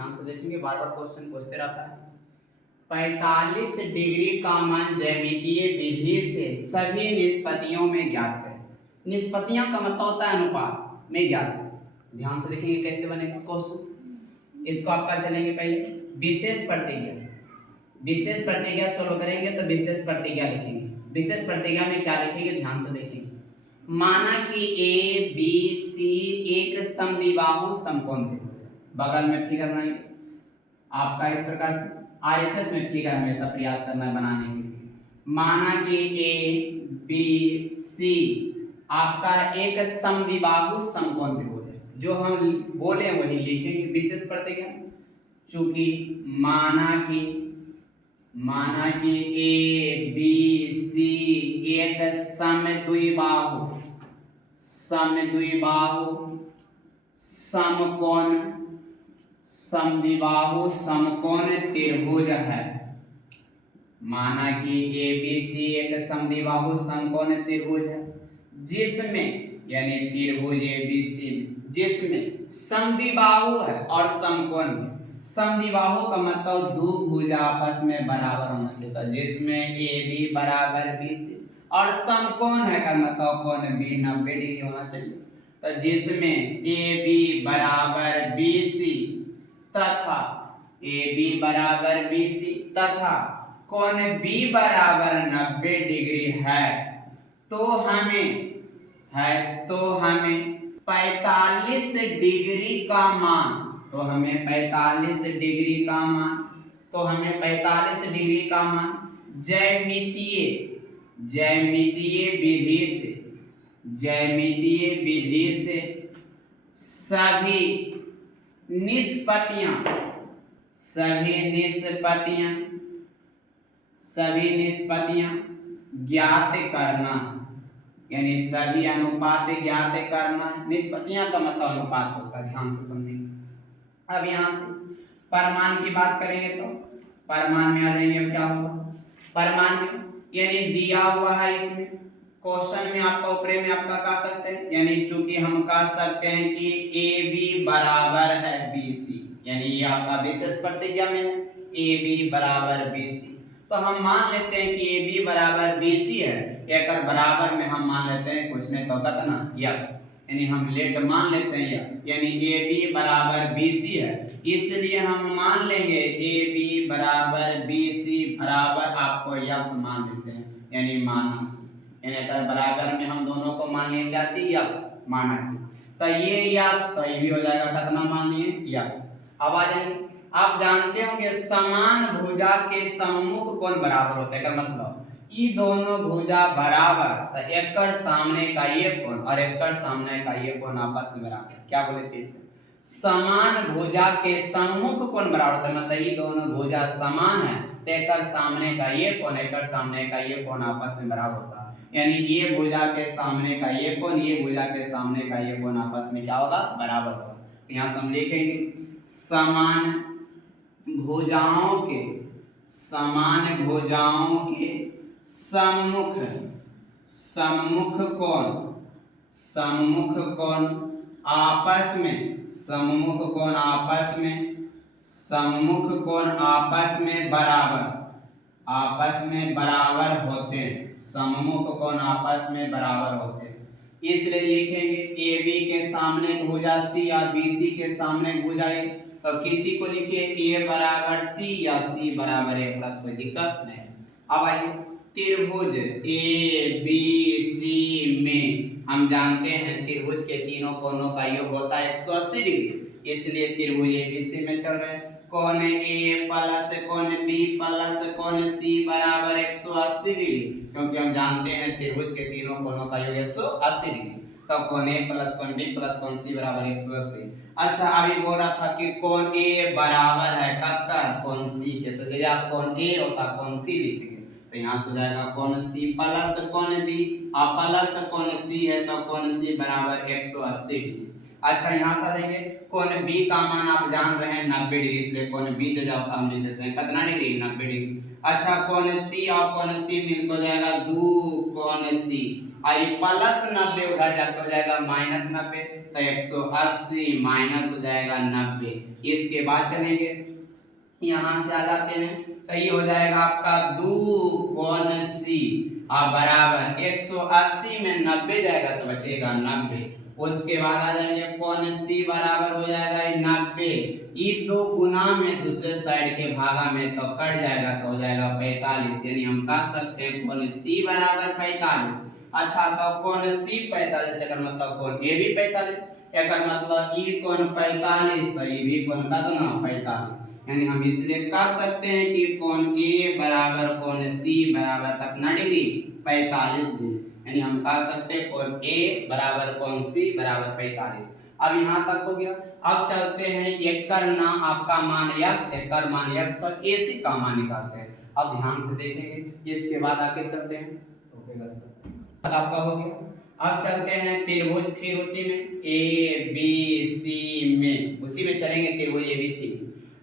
ध्यान से देखेंगे, बार बार क्वेश्चन पूछते रहता है। 45 डिग्री का मान ज्यामितीय विधि से सभी निष्पत्तियों में ज्ञात करें। निष्पत्तियां का मतलब होता है अनुपात में ज्ञात करें। ध्यान से देखेंगे कैसे बनेगा क्वेश्चन। इसको आपका चलेंगे पहले विशेष प्रतिज्ञा। विशेष प्रतिज्ञा सोल्व करेंगे तो विशेष प्रतिज्ञा लिखेंगे। विशेष प्रतिज्ञा में क्या लिखेंगे ध्यान से देखेंगे। माना कि ए बी सी एक समद्विबाहु समकोण थे। बगल में फिगर बनाएंगे आपका इस प्रकार से। आरएचएस में फिगर हमेशा प्रयास करना है बनाने के लिए। माना कि ए बी सी आपका एक समद्विबाहु समकोण त्रिभुज है। जो हम बोले वही लिखेंगे विशेष प्रतिज्ञा। चूंकि माना कि ए बी सी एक समद्विबाहु समकोण त्रिभुज है। माना कि ए बी सी एक समद्विबाहु समकोण त्रिभुज है जिसमें यानी त्रिभुज ए बी सी जिसमें समद्विबाहु है और समकोण है। समद्विबाहु का मतलब दो भुजा आपस में बराबर होना चाहिए, जिसमें ए बी बराबर बी सी और समकोण है का मतलब कोण बी 90 डिग्री होना चाहिए। तो जिसमें ए बी बराबर बी सी तथा कोण बी बराबर 90 डिग्री है तो हमें 45 डिग्री का मान ज्यामितीय विधि से सभी निष्पत्तियां ज्ञात करना, यानी सभी अनुपात ज्ञात करना। निष्पत्तियां का मतलब अनुपात होता है, ध्यान से समझेंगे। अब यहाँ से परमान की बात करेंगे तो परमान में आ जाएंगे। अब क्या होगा परमान में, यानी दिया हुआ है इसमें क्वेश्चन में आपका ऊपरे में आपका कह सकते हैं, यानी चूंकि हम कह सकते हैं कि ए बी बराबर है बी सी, यानी ये आपका विशेष प्रतिज्ञा में है ए बी बराबर बी सी। तो हम मान लेते हैं कि ए बी बराबर बी सी है। एक बराबर में हम मान लेते हैं कुछ नहीं तो कितना यक्स, यानी हम लेट मान लेते हैं यक्स, यानी ए बी बराबर बी सी है। इसलिए हम मान लेंगे ए बी बराबर बी सी बराबर आपको यक्स मान लेते हैं, यानी माना, यानी अगर बराबर में हम दोनों को मान लिए क्या थी यक्स माना थी। तो ये यक्स तो ये भी हो जाएगा कितना मान लिए यक्स। अब आ जाएंगे, आप जानते होंगे समान भुजा के सम्मुख कोण बराबर होते हैं। का मतलब ये दोनों भुजा बराबर तो एकड़ सामने का ये कोण और एकड़ सामने का ये कोण आपस में बराबर। क्या बोले थे इसे, समान भुजा के सम्मुख कोण बराबर होता है, मतलब ये दोनों भुजा समान है तो एकड़ सामने का ये कोण एकड़ सामने का ये कोण आपस में बराबर होता है। यानी ये भुजा के सामने का ये कोण ये भुजा के सामने का ये कोण आपस में क्या होगा बराबर होगा। तो यहाँ से हम लिखेंगे समान भुजाओं के सम्मुख कोण आपस में बराबर होते हैं। सम्मुख कोण आपस में बराबर होते हैं, इसलिए लिखेंगे ए बी के सामने भुजा सी और बी सी के सामने भुजा ए। तो किसी को लिखिए ए बराबर सी या सी बराबर ए प्लस, कोई दिक्कत नहीं। अब आइए त्रिभुज ए बी सी में हम जानते हैं त्रिभुज के तीनों कोणों का योग होता है 180 डिग्री, इसलिए त्रिभुज ए बी सी में चल रहे हैं। कोण ए प्लस कोण बी प्लस कोण सी बराबर 180 डिग्री, क्योंकि हम जानते हैं त्रिभुज के तीनों कोणों का योग 180 डिग्री। तो कोण ए प्लस कोण बी प्लस कोण सी बराबर 180। अच्छा अभी बोल रहा था कि कोण ए बराबर है कत्तर कोण सी के, तो जब आप कोण ए होता कोण सी लिखेंगे तो यहाँ से जाएगा कोण सी प्लस कोण बी और प्लस कोण सी है तो कोण सी बराबर 180 डिग्री। अच्छा यहाँ से देंगे कोण बी का मान आप जान रहे हैं 90 डिग्री, इसलिए कोण बी जो जाओ हम लिख देते हैं कितना डिग्री 90 डिग्री। अच्छा कोण सी और कोण सी मिलकर हो जाएगा 2 कोण सी और ये प्लस 90 उधर जाकर हो जाएगा -90। तो 180 माइनस हो जाएगा 90। इसके बाद चलेंगे यहाँ से आ जाते हैं तो ये हो जाएगा आपका 2 कोण सी बराबर 180 में 90 जाएगा तो बचेगा 90। उसके बाद आ जाएंगे कोण सी बराबर हो जाएगा 90, ये दो गुना में दूसरे साइड के भागा में तो कट जाएगा तो हो जाएगा 45। यानी हम कह सकते हैं कोण सी बराबर 45। अच्छा तो कोण सी 45 एकर मतलब कोण ए भी 45, एकर मतलब ई कोण 45 तो ई भी कोण कितना 45। यानी हम इसलिए कह सकते हैं कि कोण ए बराबर कोण सी बराबर कितना डिग्री 45 डिग्री। यानी हम कह सकते हैं कोण ए बराबर कोण सी बराबर 45। अब यहाँ तक हो गया। अब चलते हैं एकर ना आपका मान x, एकर मान x पर AC का मान निकालते हैं। अब ध्यान से देखेंगे, इसके बाद आगे चलते हैं आपका हो गया। अब चलते हैं त्रिभुज, फिर उसी में ABC में उसी में चलेंगे त्रिभुज ABC।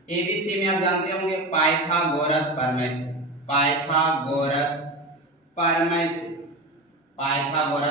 ABC में आप जानते होंगे पाइथागोरस प्रमेय से, पाइथागोरस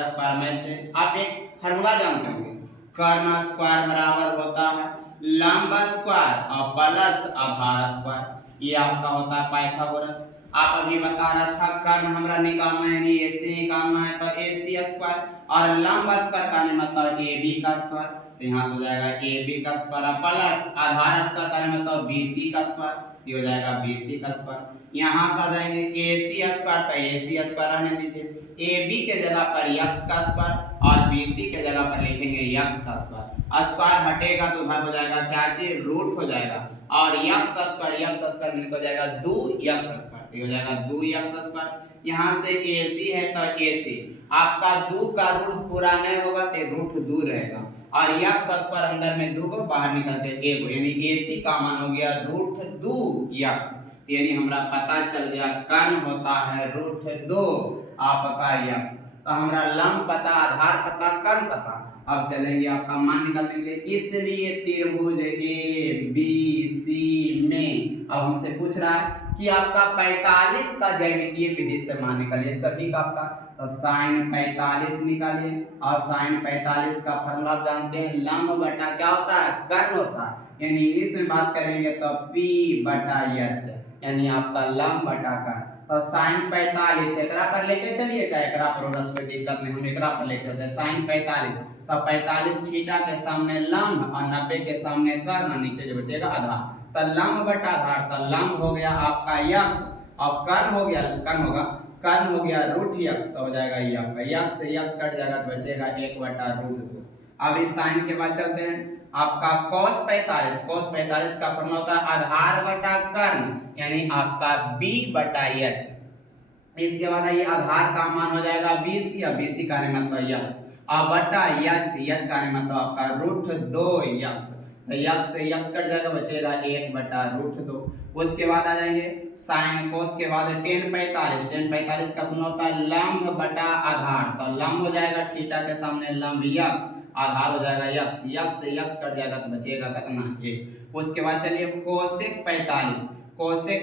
प्रमेय से आप एक फार्मूला जानते होंगे, कर्ण स्क्वायर बराबर होता है लंब स्क्वायर और प्लस आधार स्क्वायर। ये आपका होता है पाइथागोरस। आप अभी बता रहा था कर्ण हमरा निकालना है, यानी AC निकालना है तो AC स्क्वायर और लंब स्क्वायर का मतलब AB का स्क्वायर, तो यहाँ से हो जाएगा AB का स्क्वायर प्लस आधार स्क्वायर का मतलब BC का स्क्वायर, ये हो जाएगा BC का स्क्वायर। यहाँ से आ जाएंगे AC स्क्वायर तो AC स्क्वायर रहने दीजिए, AB के जगह पर x का स्क्वायर और BC के जगह पर लिखेंगे x का स्क्वायर। स्क्वायर हटेगा तो उधर हो जाएगा क्या चीज रूट हो जाएगा और x स्क्वायर मिलकर हो जाएगा 2x स्क्वायर, ये हो जाएगा 2x स्क्वायर। यहाँ से AC है तो AC आपका 2 का रूट पूरा नहीं होगा तो रूट 2 रहेगा और x स्क्वायर अंदर में 2 को बाहर निकलते 1, यानी AC का मान हो गया रूट 2x। यानी हमरा पता चल गया कर्ण होता है रूट 2 आपका x। तो हमरा लंब पता, आधार पता, कर्ण पता। अब चलेंगे आपका मान निकालने के लिए, इसलिए त्रिभुज ABC में अब हमसे पूछ रहा है कि आपका 45 का ज्यामितीय विधि से मान निकालिए सभी का आपका, तो sin 45 निकालिए और sin 45 का फॉर्मूला जानते हैं लंब बटा क्या होता है कर्ण होता है, यानी इंग्लिश में बात करेंगे तो P बटा H, यानी आपका लंब बटा कर्ण। तो sin 45 एकरा पर लेके चलिए, चाहे एकरा पर रस कोई दिक्कत नहीं, हम एकरा पर लेके चलते हैं sin 45 तो 45 थीटा के सामने लंब और 90 के सामने कर्ण, नीचे जो बचेगा आधार, तो लंब बटा आधार, तो लंब हो गया आपका x और कर्ण हो गया कर्ण हो गया रूट x, तो हो जाएगा ये आपका x से x कट जाएगा तो बचेगा 1 बटा रूट 2। अब इस साइन के बाद चलते हैं आपका cos 45 का फॉर्मूला होता है आधार बटा कर्ण, यानी आपका b बटा h। इसके बाद ये आधार का मान हो जाएगा BC और BC का मतलब x और बटा h का मतलब आपका रूट 2x, तो x से x कट जाएगा बचेगा 1 बटा रूट 2। उसके बाद आ जाएंगे साइन कोस के बाद tan 45 का फॉर्मूला होता है लंब बटा आधार, तो लंब हो जाएगा थीटा के सामने लंब x, आधार हो जाएगा x से x कट जाएगा तो बचेगा कितना 1। उसके बाद चलिए कोसेक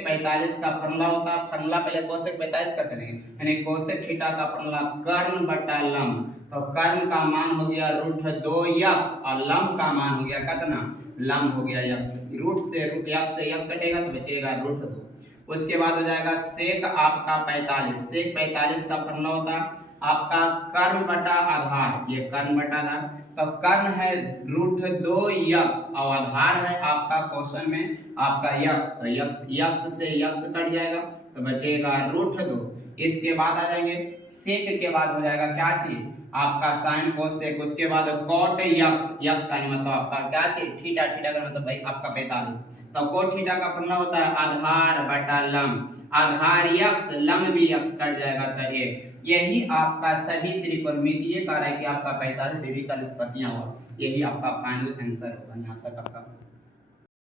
45 का फॉर्मूला होता है, फॉर्मूला पहले कोसेक 45 का चलेंगे, यानी कोसेक थीटा का फॉर्मूला कर्ण बटा लंब, तो कर्ण का मान हो गया रूट 2x और लंब का मान हो गया कितना लंब हो गया x, रूट से x कटेगा तो बचेगा रूट 2। उसके बाद हो जाएगा सेक आपका 45 का फॉर्मूला होता है आपका कर्ण बटा आधार, ये कर्ण बटा आधार, तो कर्ण है रूट 2x और आधार है आपका क्वेश्चन में आपका x, तो x से x कट जाएगा तो बचेगा रूट 2। इसके बाद आ जाएंगे सेक के बाद हो जाएगा क्या चीज आपका साइन कोसेक, उसके बाद cot x का मतलब आपका क्या चीज थीटा का मतलब भाई आपका 45, तो cot थीटा का फॉर्मूला होता है आधार बटा लंब, आधार x लंब भी x कट जाएगा तो 1। यही आपका सभी त्रिकोणमितीय कार्य कि आपका 45 डिग्री का निष्पत्तियां हुआ, यही आपका फाइनल आंसर होगा। यहाँ तक आपका